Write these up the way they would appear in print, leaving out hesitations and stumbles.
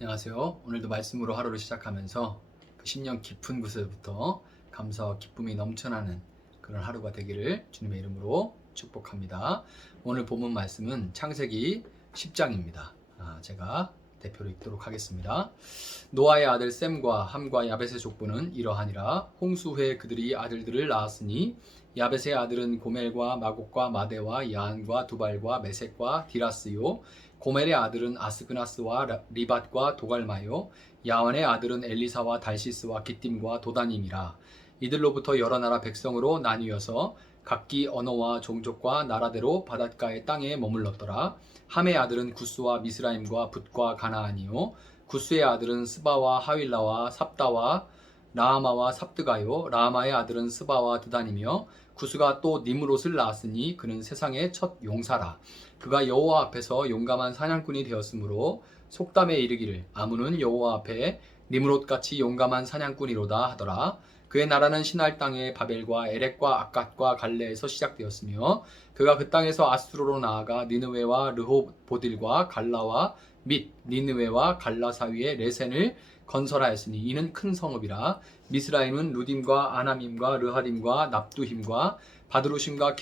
안녕하세요. 오늘도 말씀으로 하루를 시작하면서 그 심령 깊은 곳에부터 감사와 기쁨이 넘쳐나는 그런 하루가 되기를 주님의 이름으로 축복합니다. 오늘 본문 말씀은 창세기 10장입니다. 제가 대표로 읽도록 하겠습니다. 노아의 아들 셈과 함과 야벳의 족보는 이러하니라. 홍수 후에 그들이 아들들을 낳았으니 야벳의 아들은 고멜과 마곡과 마대와 야한과 두발과 메색과 디라스요, 고멜의 아들은 아스그나스와 리밧과 도갈마요, 야완의 아들은 엘리사와 달시스와 기띔과 도다님이라. 이들로부터 여러 나라 백성으로 나뉘어서 각기 언어와 종족과 나라대로 바닷가의 땅에 머물렀더라. 함의 아들은 구스와 미스라임과 붓과 가나안이요, 구스의 아들은 스바와 하윌라와 삽다와 라하마와 삽드가요, 라하마의 아들은 스바와 드단이며, 구스가 또 니므롯을 낳았으니 그는 세상의 첫 용사라. 그가 여호와 앞에서 용감한 사냥꾼이 되었으므로 속담에 이르기를 아문은 여호와 앞에 니므롯같이 용감한 사냥꾼이로다 하더라. 그의 나라는 신할 땅의 바벨과 에렉과 악갓과 갈레에서 시작되었으며, 그가 그 땅에서 아수르로 나아가 니느웨와 르호보딜과 갈라와 및 니느웨와 갈라 사이에 레센을 건설하였으니 이는 큰 성읍이라. 미스라임은 루딤과 아남임과 르하딤과 납두힘과 바드루심과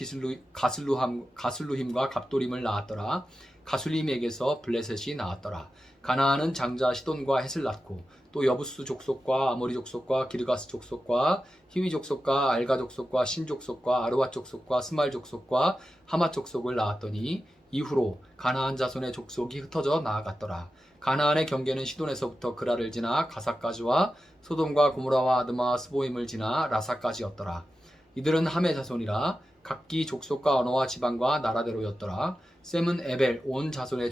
가슬루힘과 갑도림을 낳았더라. 가술림에게서 블레셋이 나왔더라. 가나안은 장자 시돈과 헷을 낳고 또 여부스 족속과 아모리 족속과 기르가스 족속과 히위 족속과 알가 족속과 신 족속과 아르와 족속과 스말 족속과 하마 족속을 낳았더니 이후로 가나안 자손의 족속이 흩어져 나아갔더라. 가나안의 경계는 시돈에서부터 그라를 지나 가사까지와 소돔과 고모라와 아드마와 스보임을 지나 라사까지였더라. 이들은 함의 자손이라. 각기 족속과 언어와 지방과 나라대로였더라. 셈은 에벨 온 자손의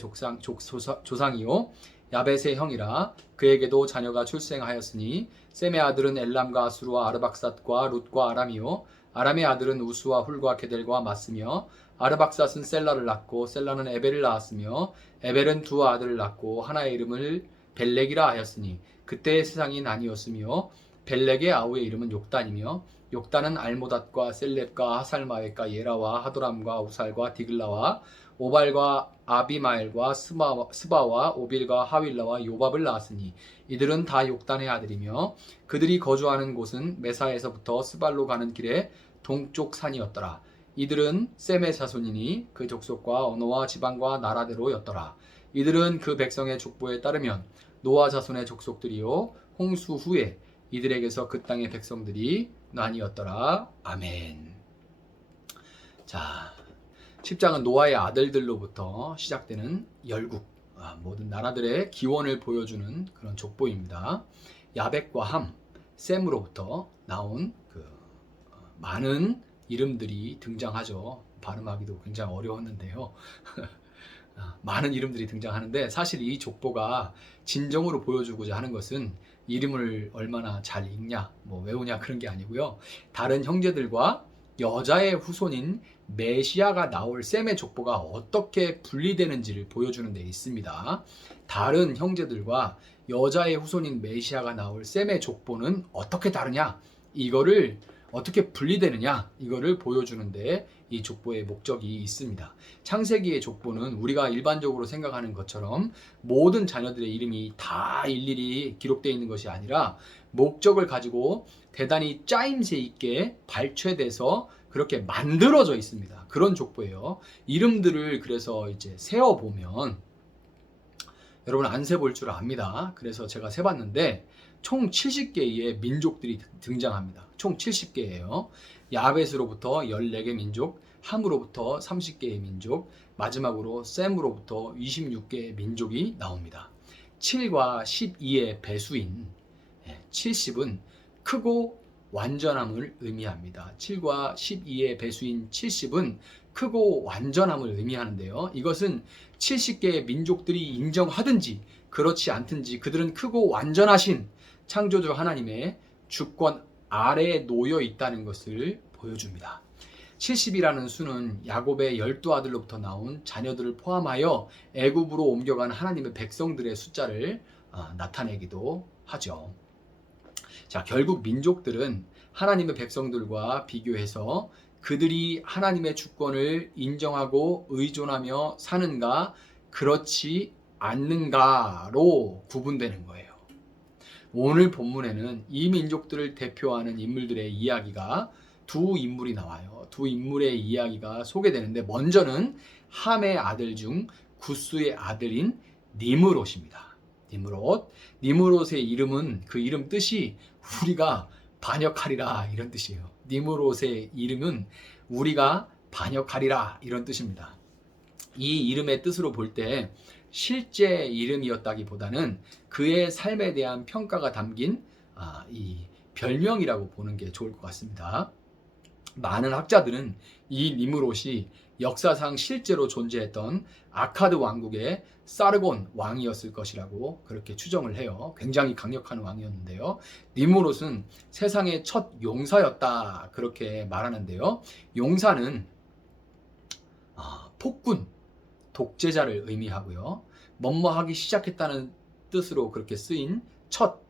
조상이요 야벳의 형이라. 그에게도 자녀가 출생하였으니 셈의 아들은 엘람과 아수르와 아르박삿과 룻과 아람이요, 아람의 아들은 우스와 훌과 게델과 마스며, 아르박삿은 셀라를 낳고 셀라는 에벨을 낳았으며, 에벨은 두 아들을 낳고 하나의 이름을 벨렉이라 하였으니 그때의 세상이 나뉘었으며, 벨렉의 아우의 이름은 욕단이며, 욕단은 알모닷과 셀렙과 하살마웻과 예라와 하도람과 우살과 디글라와 오발과 아비마엘과 스바와 오빌과 하윌라와 요밥을 낳았으니 이들은 다 욕단의 아들이며, 그들이 거주하는 곳은 메사에서부터 스발로 가는 길의 동쪽 산이었더라. 이들은 셈의 자손이니 그 족속과 언어와 지방과 나라대로였더라. 이들은 그 백성의 족보에 따르면 노아 자손의 족속들이요 홍수 후에 이들에게서 그 땅의 백성들이 나뉘었더라. 아멘. 자, 10장은 노아의 아들들로부터 시작되는 열국, 모든 나라들의 기원을 보여주는 그런 족보입니다. 야벳과 함, 셈으로부터 나온 많은 이름들이 등장하죠. 발음하기도 굉장히 어려웠는데요. 많은 이름들이 등장하는데, 사실 이 족보가 진정으로 보여주고자 하는 것은 이름을 얼마나 잘 읽냐, 외우냐 그런 게 아니고요. 다른 형제들과 여자의 후손인 메시아가 나올 셈의 족보가 어떻게 분리되는지를 보여주는 데 있습니다. 다른 형제들과 여자의 후손인 메시아가 나올 셈의 족보는 어떻게 다르냐, 이거를 어떻게 분리되느냐, 이거를 보여주는데 이 족보의 목적이 있습니다. 창세기의 족보는 우리가 일반적으로 생각하는 것처럼 모든 자녀들의 이름이 다 일일이 기록되어 있는 것이 아니라 목적을 가지고 대단히 짜임새 있게 발췌돼서 그렇게 만들어져 있습니다. 그런 족보예요. 이름들을 그래서 이제 세어보면, 여러분 안 세볼 줄 압니다. 그래서 제가 세봤는데 총 70개의 민족들이 등장합니다. 총 70개예요. 야벳으로부터 14개 민족, 함으로부터 30개의 민족, 마지막으로 셈으로부터 26개의 민족이 나옵니다. 7과 12의 배수인 70은 크고 완전함을 의미합니다. 7과 12의 배수인 70은 크고 완전함을 의미하는데요. 이것은 70개의 민족들이 인정하든지 그렇지 않든지 그들은 크고 완전하신 창조주 하나님의 주권 아래에 놓여 있다는 것을 보여줍니다. 70이라는 수는 야곱의 12아들로부터 나온 자녀들을 포함하여 애굽으로 옮겨간 하나님의 백성들의 숫자를 나타내기도 하죠. 자, 결국 민족들은 하나님의 백성들과 비교해서 그들이 하나님의 주권을 인정하고 의존하며 사는가, 그렇지 않는가로 구분되는 거예요. 오늘 본문에는 이 민족들을 대표하는 인물들의 이야기가 두 인물이 나와요. 두 인물의 이야기가 소개되는데 먼저는 함의 아들 중 구스의 아들인 니므롯입니다. 니므롯의 이름은 그 이름 뜻이 우리가 반역하리라 이런 뜻이에요. 니므롯의 이름은 우리가 반역하리라 이런 뜻입니다. 이 이름의 뜻으로 볼 때 실제 이름이었다기보다는 그의 삶에 대한 평가가 담긴 이 별명이라고 보는 게 좋을 것 같습니다. 많은 학자들은 이 니므롯이 역사상 실제로 존재했던 아카드 왕국의 사르곤 왕이었을 것이라고 그렇게 추정을 해요. 굉장히 강력한 왕이었는데요. 니므롯은 세상의 첫 용사였다 그렇게 말하는데요. 용사는 폭군, 독재자를 의미하고요. 뭐뭐하기 시작했다는 뜻으로 그렇게 쓰인 첫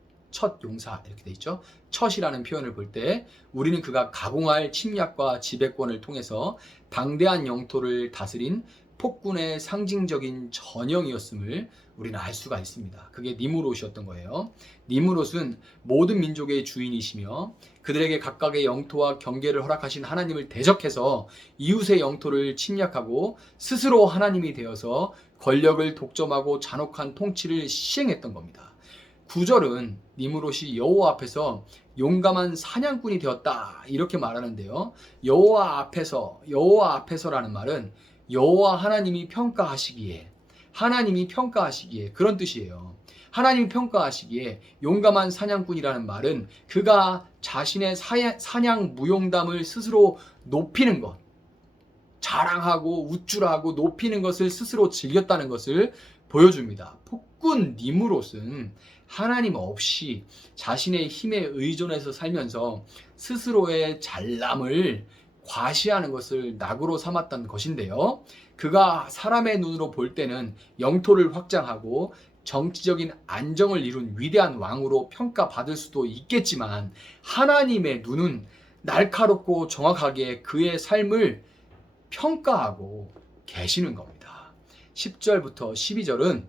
용사 이렇게 돼 있죠. 첫이라는 표현을 볼 때 우리는 그가 가공할 침략과 지배권을 통해서 방대한 영토를 다스린 폭군의 상징적인 전형이었음을 우리는 알 수가 있습니다. 그게 니므롯이었던 거예요. 니므롯은 모든 민족의 주인이시며 그들에게 각각의 영토와 경계를 허락하신 하나님을 대적해서 이웃의 영토를 침략하고 스스로 하나님이 되어서 권력을 독점하고 잔혹한 통치를 시행했던 겁니다. 9절은 니므롯이 여호와 앞에서 용감한 사냥꾼이 되었다 이렇게 말하는데요. 여호와 앞에서라는 말은 여호와 하나님이 평가하시기에 그런 뜻이에요. 하나님이 평가하시기에 용감한 사냥꾼이라는 말은 그가 자신의 사냥 무용담을 스스로 높이는 것, 자랑하고 우쭐하고 높이는 것을 스스로 즐겼다는 것을 보여줍니다. 폭군 니므롯은 하나님 없이 자신의 힘에 의존해서 살면서 스스로의 잘남을 과시하는 것을 낙으로 삼았던 것인데요. 그가 사람의 눈으로 볼 때는 영토를 확장하고 정치적인 안정을 이룬 위대한 왕으로 평가받을 수도 있겠지만 하나님의 눈은 날카롭고 정확하게 그의 삶을 평가하고 계시는 겁니다. 10절부터 12절은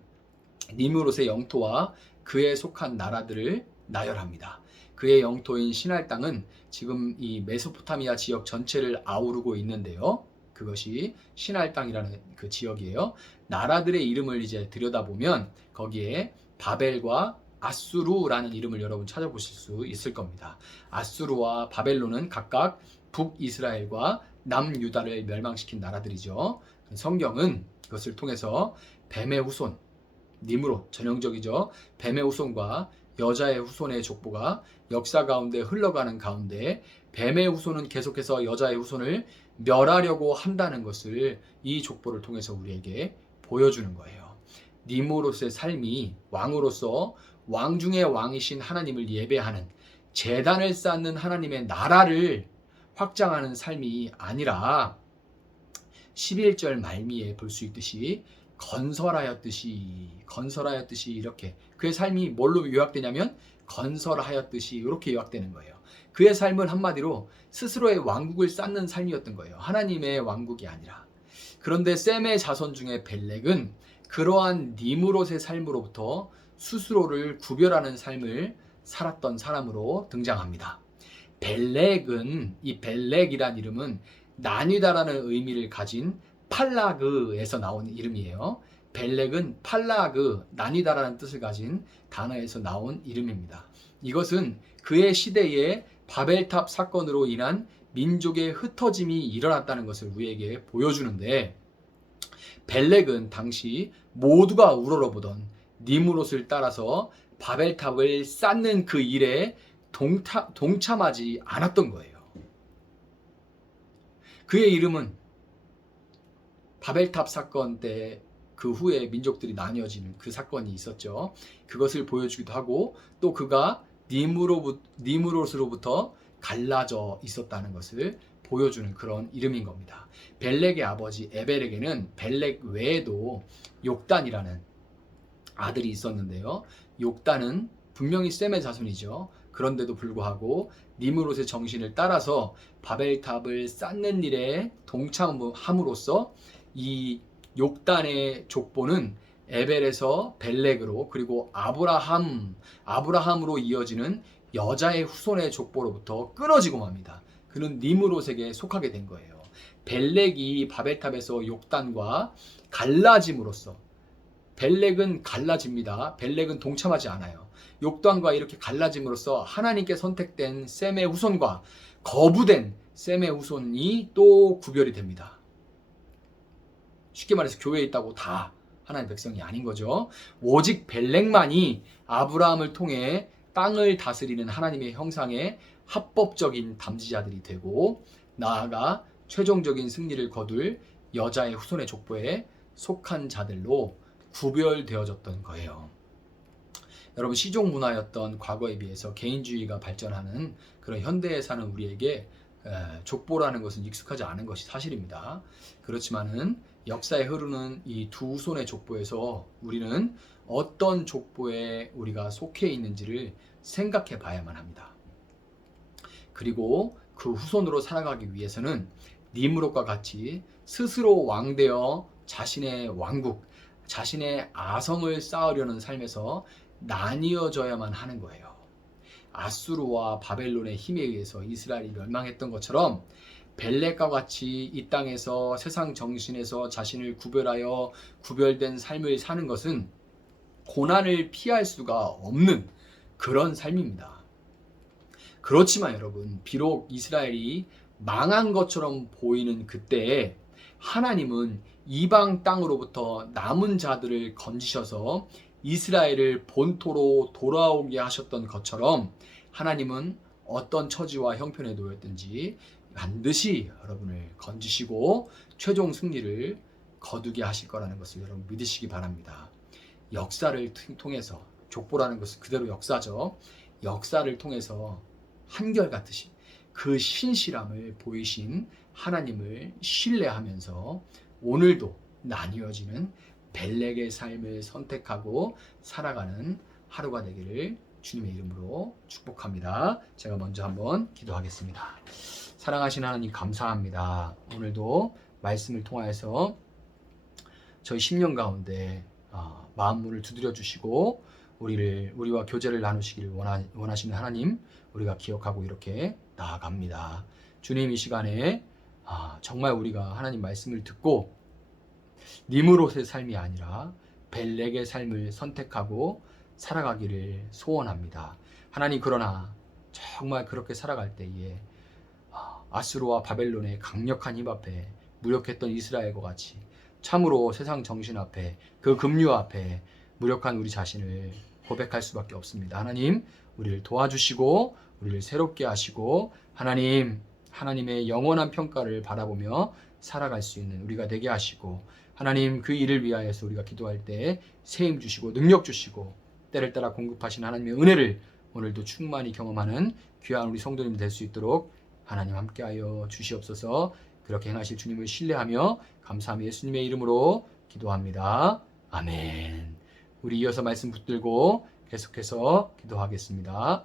니므롯의 영토와 그에 속한 나라들을 나열합니다. 그의 영토인 시날 땅은 지금 이 메소포타미아 지역 전체를 아우르고 있는데요. 그것이 시날 땅이라는 그 지역이에요. 나라들의 이름을 이제 들여다보면 거기에 바벨과 아수르라는 이름을 여러분 찾아보실 수 있을 겁니다. 아수르와 바벨론은 각각 북이스라엘과 남유다를 멸망시킨 나라들이죠. 성경은 그것을 통해서 뱀의 후손, 니므롯 전형적이죠. 뱀의 후손과 여자의 후손의 족보가 역사 가운데 흘러가는 가운데 뱀의 후손은 계속해서 여자의 후손을 멸하려고 한다는 것을 이 족보를 통해서 우리에게 보여주는 거예요. 니므롯의 삶이 왕으로서 왕 중의 왕이신 하나님을 예배하는 제단을 쌓는 하나님의 나라를 확장하는 삶이 아니라 11절 말미에 볼 수 있듯이 건설하였듯이 이렇게 그의 삶이 뭘로 요약되냐면 건설하였듯이 이렇게 요약되는 거예요. 그의 삶은 한마디로 스스로의 왕국을 쌓는 삶이었던 거예요. 하나님의 왕국이 아니라. 그런데 셈의 자손 중에 벨렉은 그러한 니므롯의 삶으로부터 스스로를 구별하는 삶을 살았던 사람으로 등장합니다. 이 벨렉이란 이름은 나뉘다라는 의미를 가진 팔라그에서 나온 이름이에요. 벨렉은 팔라그, 나뉘다라는 뜻을 가진 단어에서 나온 이름입니다. 이것은 그의 시대에 바벨탑 사건으로 인한 민족의 흩어짐이 일어났다는 것을 우리에게 보여주는데 벨렉은 당시 모두가 우러러보던 니므롯을 따라서 바벨탑을 쌓는 그 일에 동참하지 않았던 거예요. 그의 이름은 바벨탑 사건 때 그 후에 민족들이 나뉘어지는 그 사건이 있었죠. 그것을 보여주기도 하고 또 그가 니므롯으로부터 갈라져 있었다는 것을 보여주는 그런 이름인 겁니다. 벨렉의 아버지 에벨에게는 벨렉 외에도 욕단이라는 아들이 있었는데요. 욕단은 분명히 셈의 자손이죠. 그런데도 불구하고 니므롯의 정신을 따라서 바벨탑을 쌓는 일에 동참함으로써 이 욕단의 족보는 에벨에서 벨렉으로 그리고 아브라함으로 이어지는 여자의 후손의 족보로부터 끊어지고 맙니다. 그는 니므롯에게 속하게 된 거예요. 벨렉이 바벨탑에서 욕단과 갈라짐으로써 벨렉은 갈라집니다. 벨렉은 동참하지 않아요. 욕단과 이렇게 갈라짐으로써 하나님께 선택된 셈의 후손과 거부된 셈의 후손이 또 구별이 됩니다. 쉽게 말해서 교회에 있다고 다 하나님의 백성이 아닌 거죠. 오직 벨렉만이 아브라함을 통해 땅을 다스리는 하나님의 형상의 합법적인 담지자들이 되고 나아가 최종적인 승리를 거둘 여자의 후손의 족보에 속한 자들로 구별되어졌던 거예요. 여러분, 시종 문화였던 과거에 비해서 개인주의가 발전하는 그런 현대에 사는 우리에게 족보라는 것은 익숙하지 않은 것이 사실입니다. 그렇지만은 역사에 흐르는 이 두 후손의 족보에서 우리는 어떤 족보에 우리가 속해 있는지를 생각해 봐야만 합니다. 그리고 그 후손으로 살아가기 위해서는 니므롯과 같이 스스로 왕되어 자신의 왕국, 자신의 아성을 쌓으려는 삶에서 나뉘어져야만 하는 거예요. 아수르와 바벨론의 힘에 의해서 이스라엘이 멸망했던 것처럼 벨렉과 같이 이 땅에서 세상 정신에서 자신을 구별하여 구별된 삶을 사는 것은 고난을 피할 수가 없는 그런 삶입니다. 그렇지만 여러분, 비록 이스라엘이 망한 것처럼 보이는 그때에 하나님은 이방 땅으로부터 남은 자들을 건지셔서 이스라엘을 본토로 돌아오게 하셨던 것처럼 하나님은 어떤 처지와 형편에 놓였든지 반드시 여러분을 건지시고 최종 승리를 거두게 하실 거라는 것을 여러분 믿으시기 바랍니다. 역사를 통해서, 족보라는 것은 그대로 역사죠. 역사를 통해서 한결같으신 그 신실함을 보이신 하나님을 신뢰하면서 오늘도 나뉘어지는 벨렉의 삶을 선택하고 살아가는 하루가 되기를 주님의 이름으로 축복합니다. 제가 먼저 한번 기도하겠습니다. 사랑하신 하나님, 감사합니다. 오늘도 말씀을 통하여서 저희 심령 가운데 마음문을 두드려 주시고 우리와 교제를 나누시기를 원하시는 하나님, 우리가 기억하고 이렇게 나아갑니다. 주님, 이 시간에 정말 우리가 하나님 말씀을 듣고 니므롯의 삶이 아니라 벨렉의 삶을 선택하고 살아가기를 소원합니다. 하나님, 그러나 정말 그렇게 살아갈 때에 아수르와 바벨론의 강력한 힘 앞에 무력했던 이스라엘과 같이 참으로 세상 정신 앞에 그 급류 앞에 무력한 우리 자신을 고백할 수밖에 없습니다. 하나님, 우리를 도와주시고 우리를 새롭게 하시고 하나님의 영원한 평가를 바라보며 살아갈 수 있는 우리가 되게 하시고, 하나님, 그 일을 위하여서 우리가 기도할 때 세임 주시고 능력 주시고 때를 따라 공급하신 하나님의 은혜를 오늘도 충만히 경험하는 귀한 우리 성도님 될 수 있도록 하나님 함께하여 주시옵소서. 그렇게 행하실 주님을 신뢰하며 감사하며 예수님의 이름으로 기도합니다. 아멘. 우리 이어서 말씀 붙들고 계속해서 기도하겠습니다.